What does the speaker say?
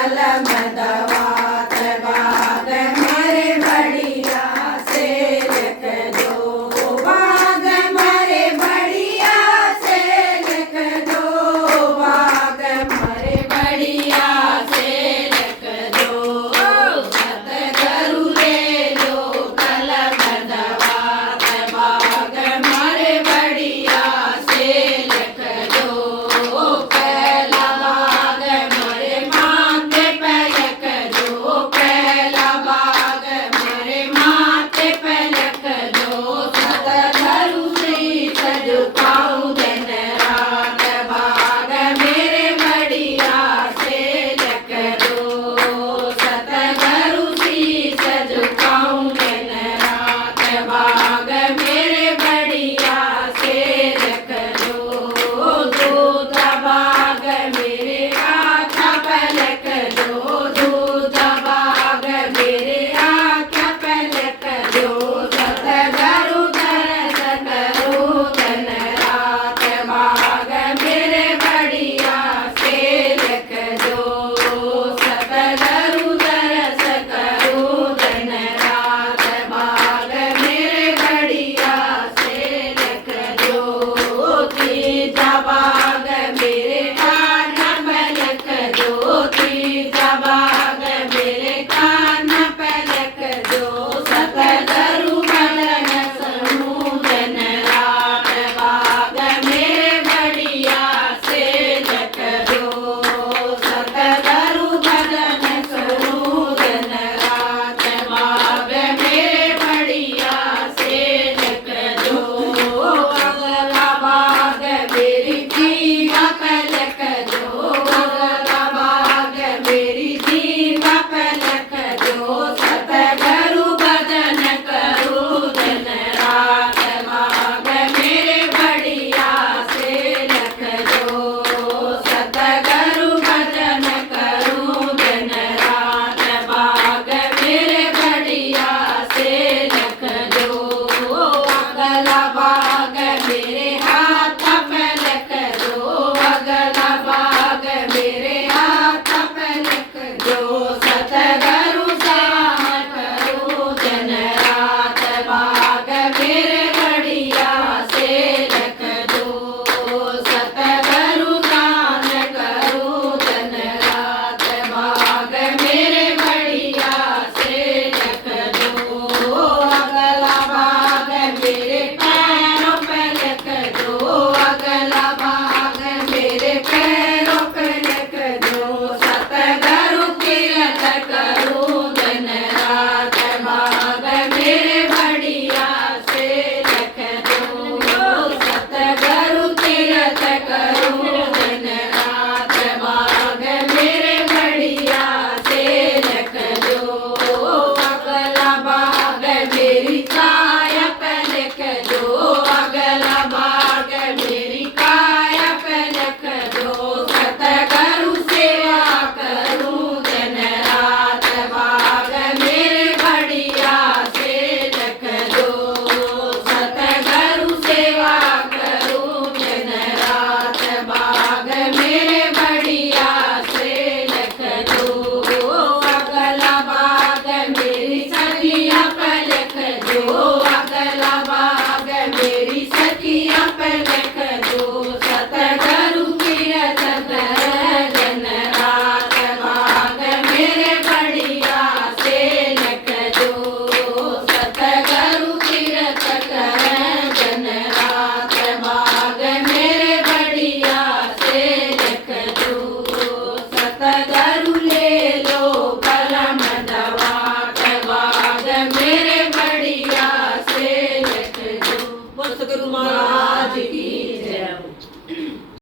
कलम दवात बाग मेरे बढ़िया से लिख दो, बाग मेरे बढ़िया से लिख दो, बाग मेरे बढ़िया से लिख दो। सतगुरु ले लो कलम दवात बाग मेरे बढ़िया से लिख दो। पहला बाग मेरे माथे पे लिख दो, पहला बाग मेरे माथे पे लिख दो। सतगुरु श्री सजुकाऊ दिन रात बाग मेरे बढ़िया से लिख दो। सतगुरु श्री सजुकाऊ दिन रात बाग मेरे बढ़िया से लिख दो। दूध बाग मेरे आँखों पे लिख दो, दूध बाग मेरे आँखों पे लिख दो। सतगुरु दर्श करो दिन रात बाग मेरे बढ़िया से लिख दो। सतगुरु दर्श करो दिन रात बाग मेरे बढ़िया से लिख दो। तीजा बाग मेरे कान पे लिख दो, तीजा बाग मेरे कान पे लिख दो। सतगुरु भजन सुनो दिन रात बाग मेरे बढ़िया से लिख दो। सतगुरु भजन सुनो दिन रात बाग मेरे बढ़िया से लिख दो। अगला बाग मेरी जीवा पे लिख दो, अगला बाग मेरी जीवा पे लिख दो। सतगुरु भजन करो दिन रात बाग मेरे बढ़िया से लिख दो। सतगुरु भजन करो दिन रात बाग मेरे बढ़िया से लिख दो। अगला बाग मेरे हाथ पे लिख दो, अगला बाग मेरे हाथ पे लिख दो। सतगुरु सेवा करो दिन रात बाग मेरे बढ़िया से लिख दो। सतगुरु दान करो दिन रात बाग मेरे बढ़िया से लिख दो। अगला बाग मेरे पैरों पे लिख दो, अगला बाग मेरे पैरों पे लिख दो। सतगुरु तीरथ करो दिन रात बाग मेरे बढ़िया से लिख दो। सतगुरु तीरथ करो दिन रात बाग मेरे बढ़िया से लिख दो। अगला बाग मेरी काया पे लिख दो, अगला बाग मेरी काया पे लिख दो। सतगुरु सेवा करो दिन रात बाग मेरे बढ़िया से लिख दो। सतगुरु सेवा करो दिन रात बाग मेरे बढ़िया से लिख दो। अगला बाग मेरी सखिया पे लिख दो, अगला बाग मेरी सखिया पे लिख दो। सतगुरु तीरथ कर दिन रात बाग मेरे बढ़िया से लिख दो। सतगुरु तीरथ कर दिन रात बाग मेरे बढ़िया से लिख दो। सतगुरु ले लो कलम दवात बाग मेरे बढ़िया से लिख दो। बोल सतगुरु महाराज की